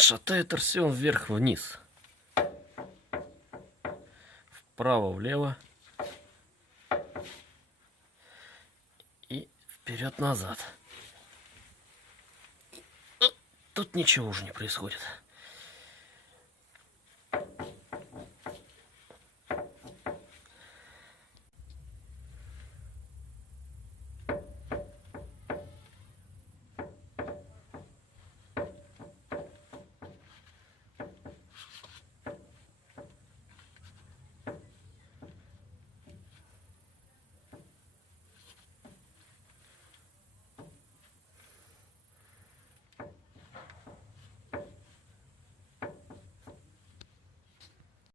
шатаю торсион вверх-вниз. Вправо-влево. И вперед-назад. Тут ничего уже не происходит.